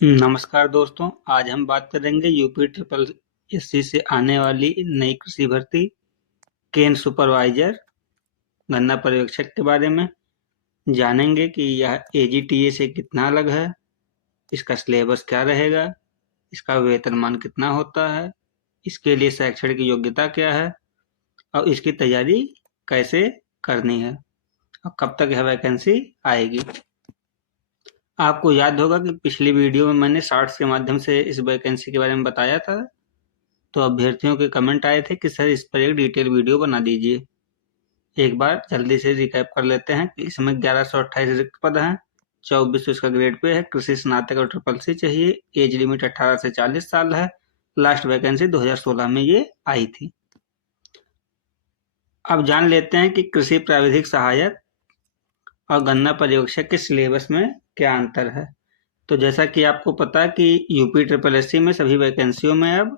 नमस्कार दोस्तों, आज हम बात करेंगे यूपी ट्रिपल एससी से आने वाली नई कृषि भर्ती केन सुपरवाइजर गन्ना पर्यवेक्षक के बारे में। जानेंगे कि यह एजीटीए से कितना अलग है, इसका सिलेबस क्या रहेगा, इसका वेतनमान कितना होता है, इसके लिए शैक्षणिक योग्यता क्या है और इसकी तैयारी कैसे करनी है और कब तक यह वैकेंसी आएगी। आपको याद होगा कि पिछली वीडियो में मैंने शॉर्ट्स के माध्यम से इस वैकेंसी के बारे में बताया था। तो अभ्यर्थियों के कमेंट आए थे कि सर इस पर एक डिटेल वीडियो बना दीजिए। एक बार जल्दी से रिकैप कर लेते हैं कि इसमें 1128 रिक्त पद हैं, 24 इसका ग्रेड पे है, कृषि स्नातक और ट्रिपल सी चाहिए, एज लिमिट 18 से 40 साल है, लास्ट वैकेंसी 2016 में ये आई थी। अब जान लेते हैं कि कृषि प्राविधिक सहायक और गन्ना पर्यवेक्षक के सिलेबस में क्या अंतर है। तो जैसा कि आपको पता है कि यूपी ट्रिपल एससी में सभी वैकेंसियों में अब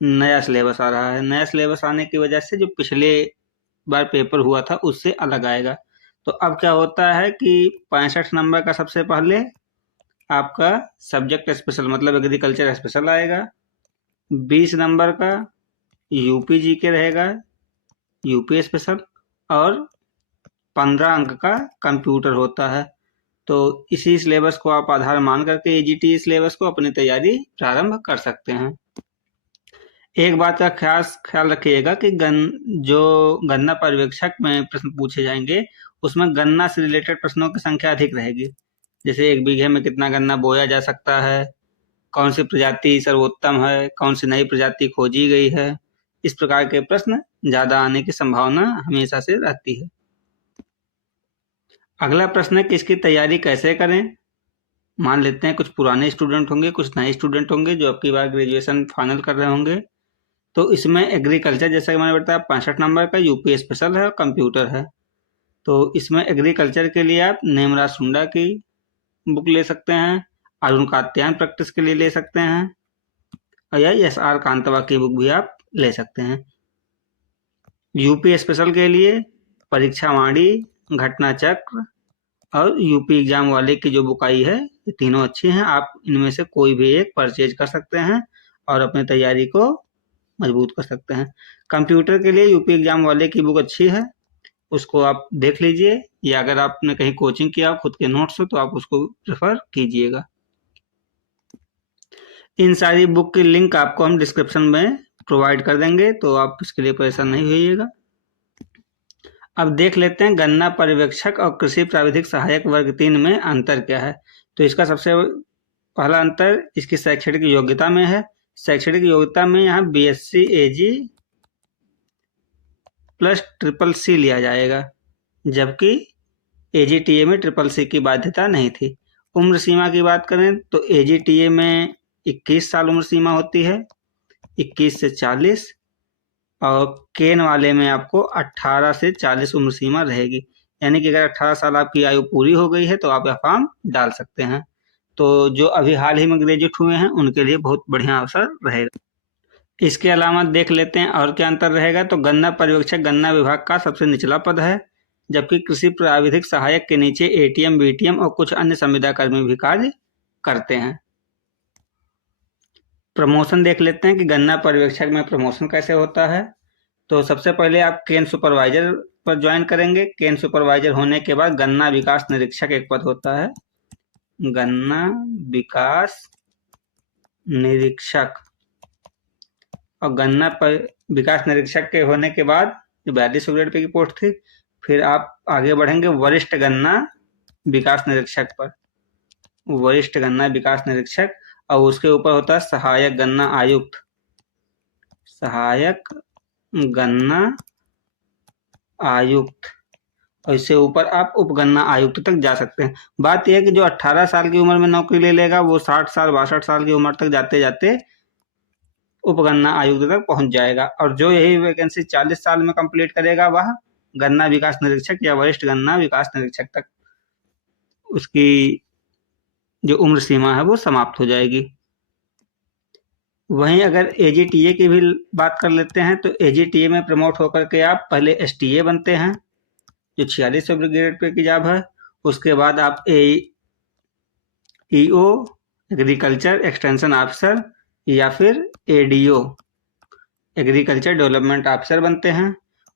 नया सिलेबस आ रहा है। नया सिलेबस आने की वजह से जो पिछले बार पेपर हुआ था उससे अलग आएगा। तो अब क्या होता है कि 65 नंबर का सबसे पहले आपका सब्जेक्ट स्पेशल मतलब एग्रीकल्चर स्पेशल आएगा। 20 नंबर का यूपी जीके रहेगा, यूपी स्पेशल, और 15 अंक का कंप्यूटर होता है। तो इसी सिलेबस को आप आधार मान करके एजीटी सिलेबस को अपनी तैयारी प्रारंभ कर सकते हैं। एक बात का खास ख्याल रखिएगा कि जो गन्ना पर्यवेक्षक में प्रश्न पूछे जाएंगे उसमें गन्ना से रिलेटेड प्रश्नों की संख्या अधिक रहेगी। जैसे 1 बीघे में कितना गन्ना बोया जा सकता है, कौन सी प्रजाति सर्वोत्तम है, कौन सी नई प्रजाति खोजी गई है, इस प्रकार के प्रश्न ज्यादा आने की संभावना हमेशा से रहती है। अगला प्रश्न है कि इसकी तैयारी कैसे करें। मान लेते हैं कुछ पुराने स्टूडेंट होंगे, कुछ नए स्टूडेंट होंगे जो अब की बार ग्रेजुएशन फाइनल कर रहे होंगे। तो इसमें एग्रीकल्चर जैसा कि मैंने बताया 65 नंबर का यूपी स्पेशल है और कंप्यूटर है। तो इसमें एग्रीकल्चर के लिए आप नेमराज सुंडा की बुक ले सकते हैं, अरुण कात्यायन प्रैक्टिस के लिए ले सकते हैं, और या एस आर कांतवा की बुक भी आप ले सकते हैं। यूपी स्पेशल के लिए परीक्षावाणी, घटना चक्र और यूपी एग्जाम वाले की जो बुक आई है, ये तीनों अच्छी हैं। आप इनमें से कोई भी एक परचेज कर सकते हैं और अपनी तैयारी को मजबूत कर सकते हैं। कंप्यूटर के लिए यूपी एग्जाम वाले की बुक अच्छी है, उसको आप देख लीजिए, या अगर आपने कहीं कोचिंग किया खुद के नोट्स हो तो आप उसको प्रेफर कीजिएगा। इन सारी बुक की लिंक आपको हम डिस्क्रिप्शन में प्रोवाइड कर देंगे, तो आप इसके लिए परेशान नहीं होइएगा। अब देख लेते हैं गन्ना पर्यवेक्षक और कृषि प्राविधिक सहायक वर्ग 3 में अंतर क्या है। तो इसका सबसे पहला अंतर इसकी शैक्षणिक योग्यता में है। शैक्षणिक योग्यता में यहाँ बीएससी एजी प्लस ट्रिपल सी लिया जाएगा, जबकि एजीटीए में ट्रिपल सी की बाध्यता नहीं थी। उम्र सीमा की बात करें तो एजीटीए में 21 साल उम्र सीमा होती है, 21 से 40, और केन वाले में आपको 18 से 40 उम्र सीमा रहेगी। यानी कि अगर 18 साल आपकी आयु पूरी हो गई है तो आप यह फॉर्म डाल सकते हैं। तो जो अभी हाल ही में ग्रेजुएट हुए हैं उनके लिए बहुत बढ़िया अवसर रहेगा। इसके अलावा देख लेते हैं और क्या अंतर रहेगा। तो गन्ना पर्यवेक्षक गन्ना विभाग का सबसे निचला पद है, जबकि कृषि प्राविधिक सहायक के नीचे एटीएम, बीटीएम और कुछ अन्य संविदा कर्मी भी कार्य करते हैं। प्रमोशन देख लेते हैं कि गन्ना पर्यवेक्षक में प्रमोशन कैसे होता है। तो सबसे पहले आप केन सुपरवाइजर पर ज्वाइन करेंगे। केन सुपरवाइजर होने के बाद गन्ना विकास निरीक्षक एक पद होता है, गन्ना विकास निरीक्षक। और गन्ना पर विकास निरीक्षक के होने के बाद 42 ग्रेड पे की पोस्ट थी, फिर आप आगे बढ़ेंगे वरिष्ठ गन्ना विकास निरीक्षक पर, वरिष्ठ गन्ना विकास निरीक्षक, और उसके ऊपर होता है सहायक गन्ना आयुक्त, सहायक गन्ना आयुक्त, और इससे ऊपर आप उप गन्ना आयुक्त तक जा सकते हैं। बात यह है कि जो 18 साल की उम्र में नौकरी ले लेगा वो 60 साल 62 साल की उम्र तक जाते जाते उप गन्ना आयुक्त तक पहुंच जाएगा, और जो यही वैकेंसी 40 साल में कंप्लीट करेगा वह गन्ना विकास निरीक्षक या वरिष्ठ गन्ना विकास निरीक्षक तक उसकी जो उम्र सीमा है वो समाप्त हो जाएगी। वहीं अगर एजीटीए की भी बात कर लेते हैं तो एजीटीए में प्रमोट होकर के आप पहले एसटीए बनते हैं जो 46 ग्रेड पे की जॉब है। उसके बाद आप ईओ एग्रीकल्चर एक्सटेंशन ऑफिसर या फिर एडीओ, एग्रीकल्चर डेवलपमेंट ऑफिसर बनते हैं।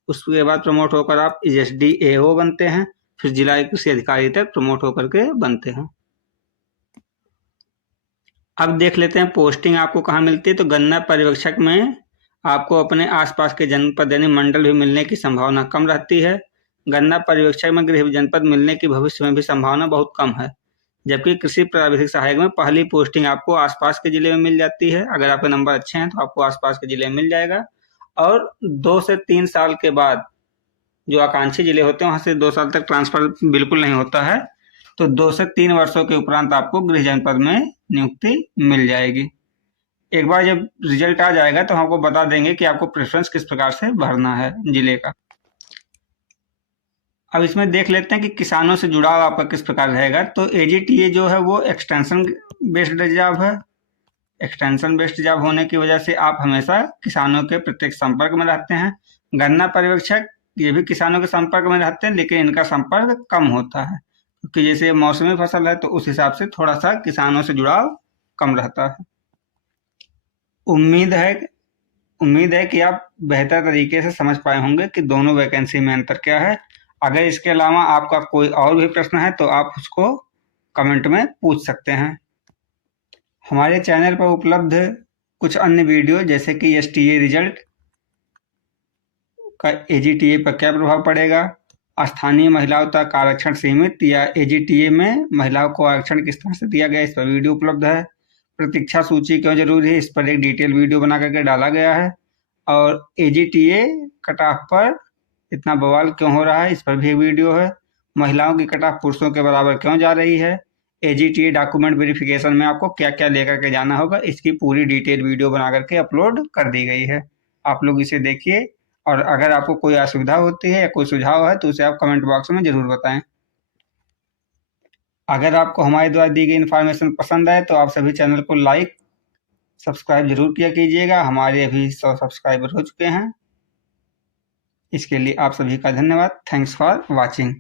उसके बाद प्रमोट होकर आप एसडीएओ बनते हैं, फिर जिला कृषि अधिकारी तक प्रमोट होकर के बनते हैं। अब देख लेते हैं पोस्टिंग आपको कहाँ मिलती है। तो गन्ना पर्यवेक्षक में आपको अपने आसपास के जनपद यानी मंडल भी मिलने की संभावना कम रहती है। गन्ना पर्यवेक्षक में गृह जनपद मिलने की भविष्य में भी संभावना बहुत कम है, जबकि कृषि प्राविधिक सहायक में पहली पोस्टिंग आपको आसपास के जिले में मिल जाती है। अगर आपके नंबर अच्छे हैं तो आपको आसपास के जिले में मिल जाएगा, और 2 से 3 साल के बाद जो आकांक्षी जिले होते हैं वहां से 2 साल तक ट्रांसफर बिल्कुल नहीं होता है। तो 2 से 3 वर्षों के उपरांत आपको गृह जनपद में नियुक्ति मिल जाएगी। एक बार जब रिजल्ट आ जाएगा तो हम आपको बता देंगे कि आपको प्रेफरेंस किस प्रकार से भरना है जिले का। अब इसमें देख लेते हैं कि किसानों से जुड़ाव आपका किस प्रकार रहेगा। तो एजीटीए जो है वो एक्सटेंशन बेस्ड जॉब है। एक्सटेंशन बेस्ड जॉब होने की वजह से आप हमेशा किसानों के प्रत्यक्ष संपर्क में रहते हैं। गन्ना पर्यवेक्षक ये भी किसानों के संपर्क में रहते हैं, लेकिन इनका संपर्क कम होता है, क्योंकि जैसे मौसमी फसल है तो उस हिसाब से थोड़ा सा किसानों से जुड़ाव कम रहता है। उम्मीद है कि आप बेहतर तरीके से समझ पाए होंगे कि दोनों वैकेंसी में अंतर क्या है। अगर इसके अलावा आपका कोई और भी प्रश्न है तो आप उसको कमेंट में पूछ सकते हैं। हमारे चैनल पर उपलब्ध कुछ अन्य वीडियो जैसे कि एसटीए रिजल्ट का एजीटीए पर क्या प्रभाव पड़ेगा, स्थानीय महिलाओं तक आरक्षण सीमित या एजीटीए में महिलाओं को आरक्षण किस तरह से दिया गया, इस पर वीडियो उपलब्ध है। प्रतीक्षा सूची क्यों जरूरी है, इस पर एक डिटेल वीडियो बना करके डाला गया है। और एजीटीए कट ऑफ पर इतना बवाल क्यों हो रहा है, इस पर भी एक वीडियो है। महिलाओं की कट ऑफ पुरुषों के बराबर क्यों जा रही है, एजीटीए डॉक्यूमेंट वेरिफिकेशन में आपको क्या क्या लेकर के जाना होगा, इसकी पूरी डिटेल वीडियो बना करके अपलोड कर दी गई है। आप लोग इसे देखिए, और अगर आपको कोई असुविधा होती है या कोई सुझाव है तो उसे आप कमेंट बॉक्स में जरूर बताएं। अगर आपको हमारे द्वारा दी गई इन्फॉर्मेशन पसंद आए तो आप सभी चैनल को लाइक सब्सक्राइब जरूर किया कीजिएगा। हमारे अभी 100 सब्सक्राइबर हो चुके हैं। इसके लिए आप सभी का धन्यवाद। Thanks for watching.